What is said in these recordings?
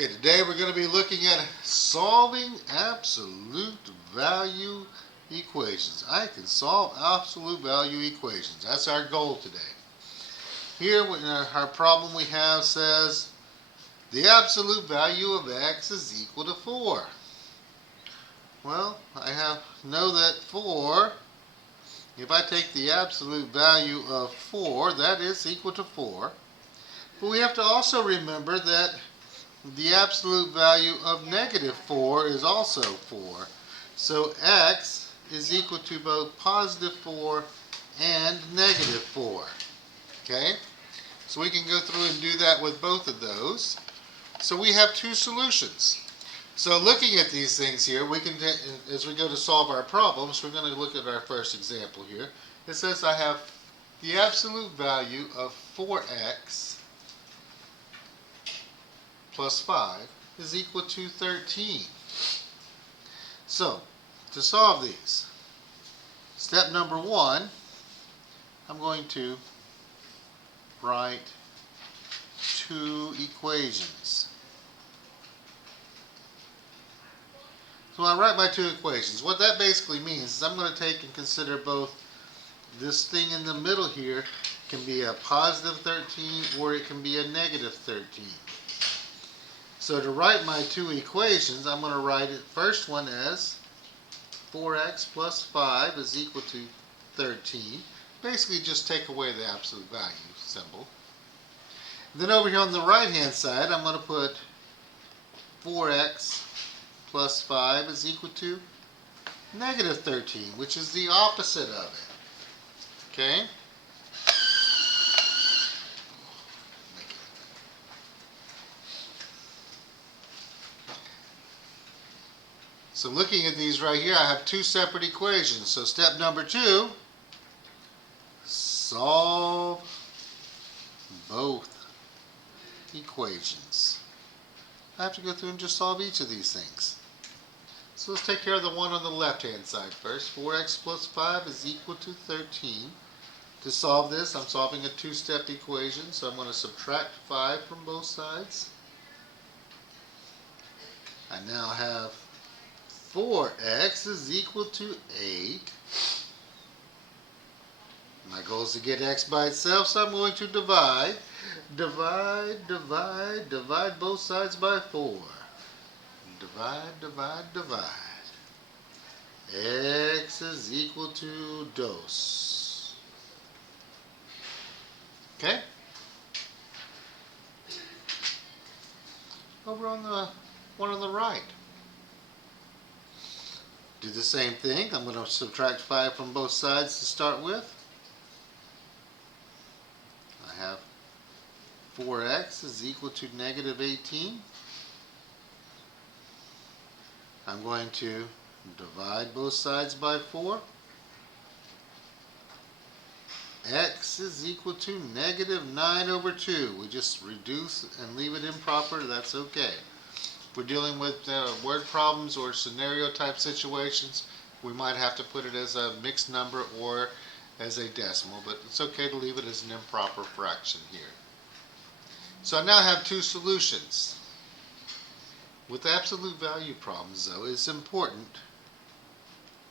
Okay, today we're going to be looking at solving absolute value equations. I can solve absolute value equations. That's our goal today. Here, our problem we have says the absolute value of x is equal to 4. Well, know that 4, if I take the absolute value of 4, that is equal to 4. But we have to also remember that the absolute value of negative 4 is also 4. So x is equal to both positive 4 and negative 4. Okay? So we can go through and do that with both of those. So we have two solutions. So looking at these things here, we can, as we go to solve our problems, we're going to look at our first example here. It says I have the absolute value of 4x plus 5 is equal to 13. So, to solve these, step number 1, I'm going to write two equations. So when I write my two equations, what that basically means is I'm going to take and consider both this thing in the middle here can be a positive 13 or it can be a negative 13. So to write my two equations, I'm going to write it first one as 4x plus 5 is equal to 13. Basically just take away the absolute value symbol. Then over here on the right hand side, I'm going to put 4x plus 5 is equal to negative 13, which is the opposite of it. Okay? So looking at these right here, I have two separate equations. So step number 2, solve both equations. I have to go through and just solve each of these things. So let's take care of the one on the left-hand side first. 4x plus 5 is equal to 13. To solve this, I'm solving a two-step equation, so I'm going to subtract 5 from both sides. I now have 4x is equal to 8. My goal is to get x by itself, so I'm going to divide. Divide both sides by 4. Divide. X is equal to dos. Okay? Over on the one on the right. Do the same thing. I'm going to subtract 5 from both sides to start with. I have 4x is equal to negative 18. I'm going to divide both sides by 4. X is equal to negative 9 over 2. We just reduce and leave it improper. That's okay. If we're dealing with word problems or scenario type situations, we might have to put it as a mixed number or as a decimal, but it's okay to leave it as an improper fraction here. So I now have two solutions. With absolute value problems, though, it's important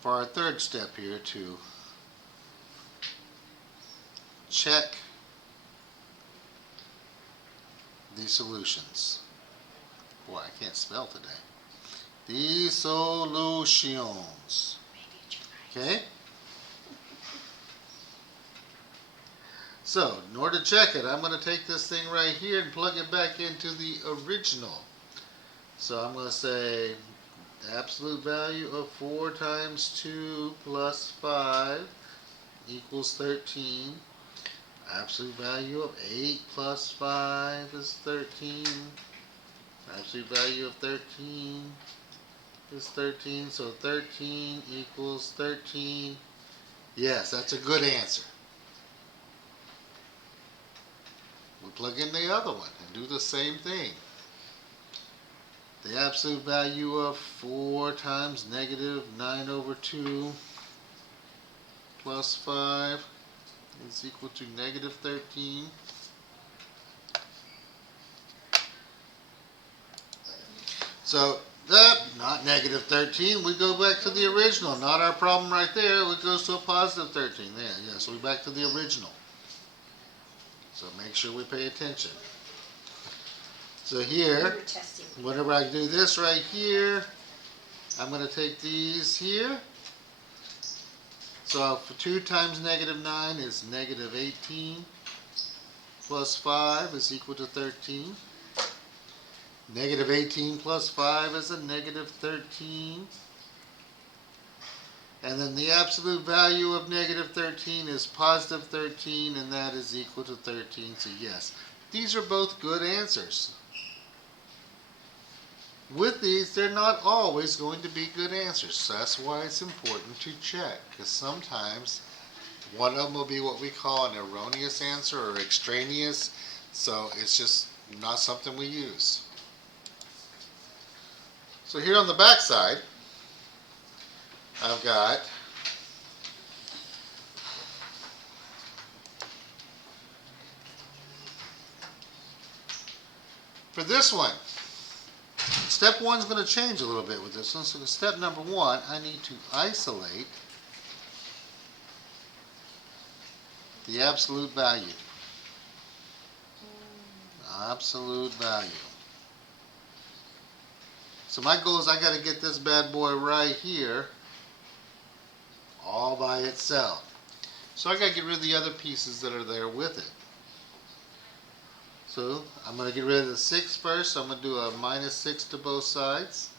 for our third step here to check the solutions. Boy, I can't spell today. The solutions. Okay? So, in order to check it, I'm going to take this thing right here and plug it back into the original. So I'm going to say the absolute value of 4 times 2 plus 5 equals 13. Absolute value of 8 plus 5 is 13. Absolute value of 13 is 13. So 13 equals 13. Yes, that's a good answer. We'll plug in the other one and do the same thing. The absolute value of 4 times negative 9 over 2 plus 5 is equal to negative 13. So, not negative 13. We go back to the original. Not our problem right there. It goes to a positive 13. There, yeah. So, we're back to the original. So, make sure we pay attention. So, here, whenever I do this right here, I'm going to take these here. So, for 2 times negative 9 is negative 18. Plus 5 is equal to 13. Negative 18 plus 5 is a negative 13. And then the absolute value of negative 13 is positive 13, and that is equal to 13. So yes, these are both good answers. With these, they're not always going to be good answers. So that's why it's important to check, because sometimes one of them will be what we call an erroneous answer or extraneous. So it's just not something we use. So here on the back side, I've got for this one, step 1 is going to change a little bit with this one. So step number 1, I need to isolate the absolute value. Absolute value. So my goal is I got to get this bad boy right here all by itself. So I got to get rid of the other pieces that are there with it. So I'm going to get rid of the 6 first. So I'm going to do a minus 6 to both sides.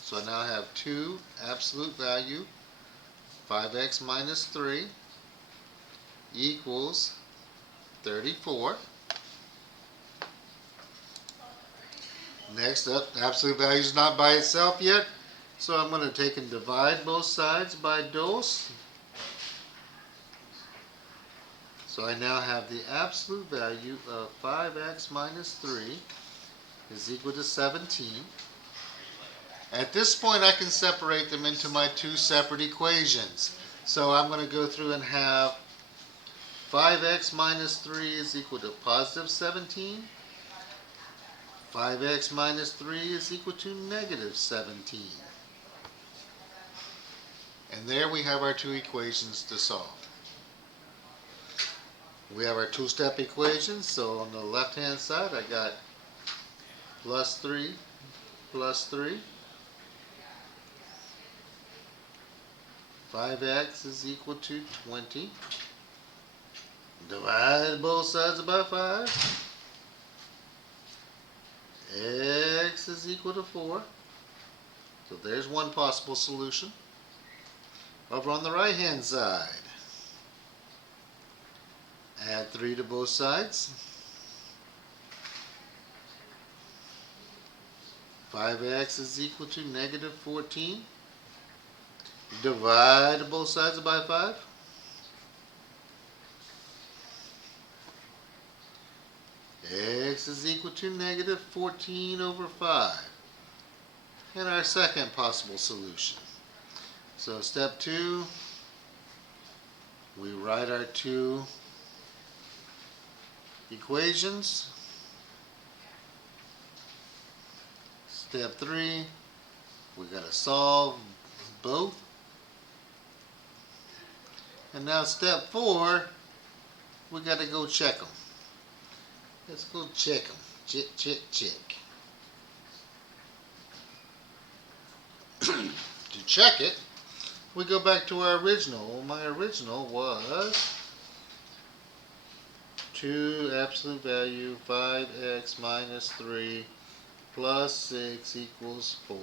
So I now have 2 absolute value, 5x minus 3 equals 34. Next up, the absolute value is not by itself yet. So I'm going to take and divide both sides by dose. So I now have the absolute value of 5x minus 3 is equal to 17. At this point, I can separate them into my 2 separate equations. So I'm going to go through and have 5x minus 3 is equal to positive 17. 5x minus 3 is equal to negative 17. And there we have our 2 equations to solve. We have our 2-step equations. So on the left-hand side, I got plus 3 plus 3. 5x is equal to 20. Divide both sides by 5. X is equal to 4. So there's one possible solution. Over on the right hand side, add 3 to both sides. 5x is equal to negative 14. Divide both sides by 5. X is equal to negative 14 over 5. And our second possible solution. So step 2, we write our 2 equations. Step 3, we got to solve both. And now step 4, we got to go check them. Let's go check them. Check, check, check. To check it, we go back to our original. Well, my original was 2 absolute value 5x minus 3 plus 6 equals 40.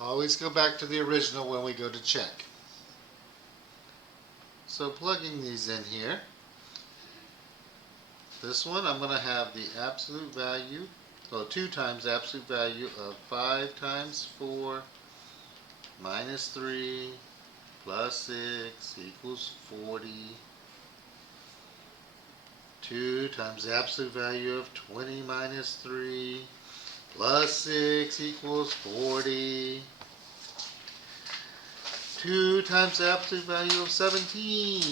Always go back to the original when we go to check. So plugging these in here, this one I'm going to have the absolute value, 2 times absolute value of 5 times 4 minus 3 plus 6 equals 40. 2 times the absolute value of 20 minus 3 plus 6 equals 40. 2 times the absolute value of 17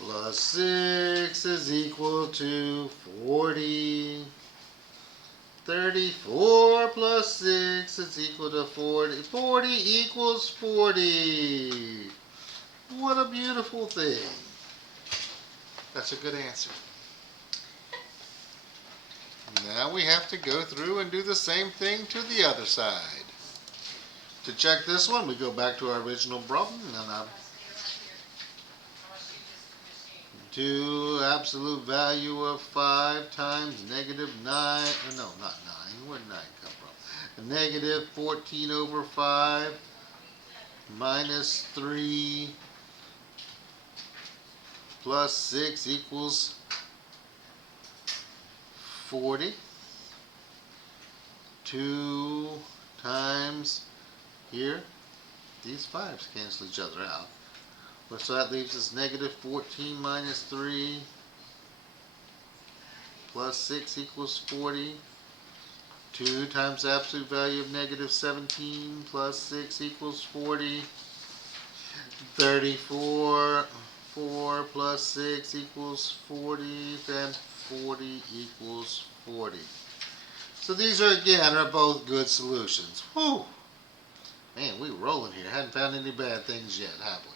plus 6 is equal to 40. 34 plus 6 is equal to 40. 40 equals 40. What a beautiful thing. That's a good answer. Now we have to go through and do the same thing to the other side. To check this one, we go back to our original problem. And to absolute value of 5 times negative 9. No, not 9. Where did 9 come from? Negative 14 over 5 minus 3 plus 6 equals 40. 2 times here. These 5s cancel each other out. So that leaves us negative 14 minus 3 plus 6 equals 40. 2 times the absolute value of negative 17 plus 6 equals 40. 34. 4 plus 6 equals 40. Then 40 equals 40. So these are, again, are both good solutions. Whew! Man, we're rolling here. Hadn't found any bad things yet, have we?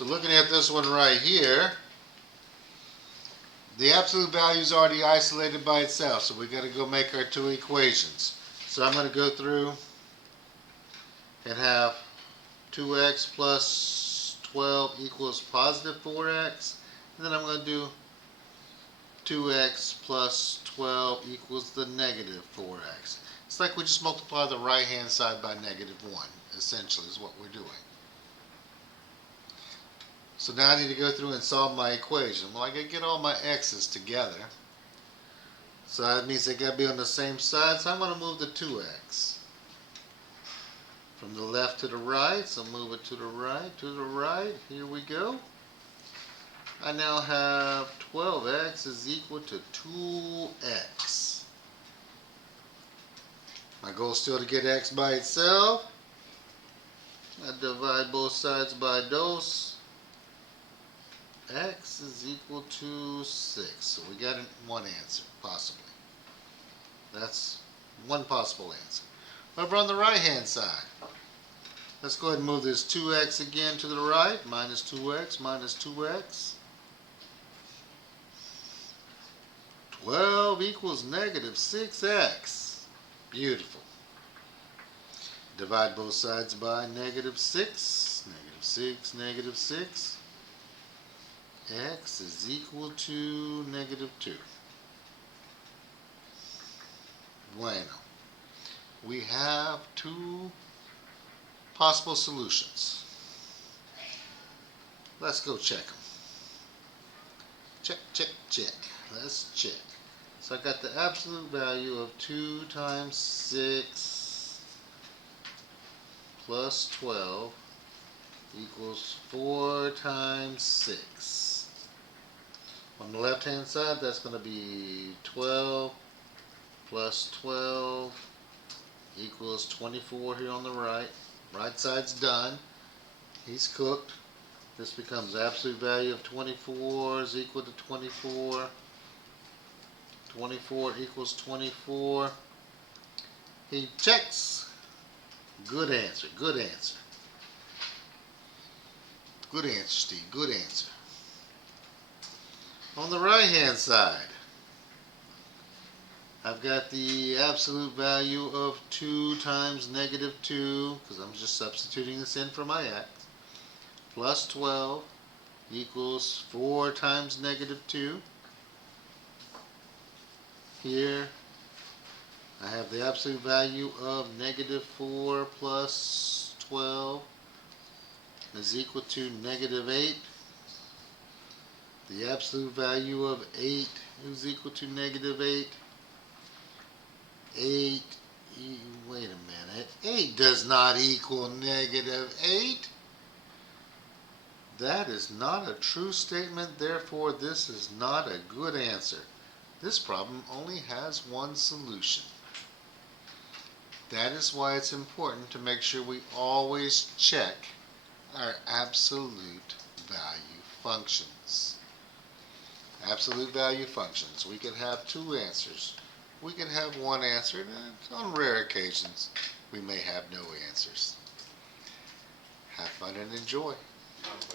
So looking at this one right here, the absolute value is already isolated by itself, so we've got to go make our two equations. So I'm going to go through and have 2x plus 12 equals positive 4x, and then I'm going to do 2x plus 12 equals the negative 4x. It's like we just multiply the right hand side by negative 1, essentially is what we're doing. So now I need to go through and solve my equation. Well, I got to get all my x's together. So that means they got to be on the same side. So I'm going to move the 2x from the left to the right. So move it to the right, to the right. Here we go. I now have 12x is equal to 2x. My goal is still to get x by itself. I divide both sides by dose. X is equal to 6. So we got one answer, possibly. That's one possible answer. Over on the right hand side, let's go ahead and move this 2x again to the right. Minus 2x minus 2x. 12 equals negative 6x. Beautiful. Divide both sides by negative 6. Negative 6, negative 6. X is equal to negative 2. Bueno. We have two possible solutions. Let's go check them. Check, check, check. Let's check. So I got the absolute value of 2 times 6 plus 12 equals 4 times 6. On the left hand side, that's going to be 12 plus 12 equals 24 here on the right. Right side's done. He's cooked. This becomes absolute value of 24 is equal to 24. 24 equals 24. He checks. Good answer. Good answer. Good answer, Steve. Good answer. On the right hand side, I've got the absolute value of 2 times negative 2, because I'm just substituting this in for my x, plus 12 equals 4 times negative 2. Here, I have the absolute value of negative 4 plus 12 is equal to negative 8. The absolute value of 8 is equal to negative 8. 8, wait a minute, 8 does not equal negative 8. That is not a true statement, therefore this is not a good answer. This problem only has one solution. That is why it's important to make sure we always check our absolute value functions. Absolute value functions. We can have two answers. We can have one answer, and on rare occasions, we may have no answers. Have fun and enjoy.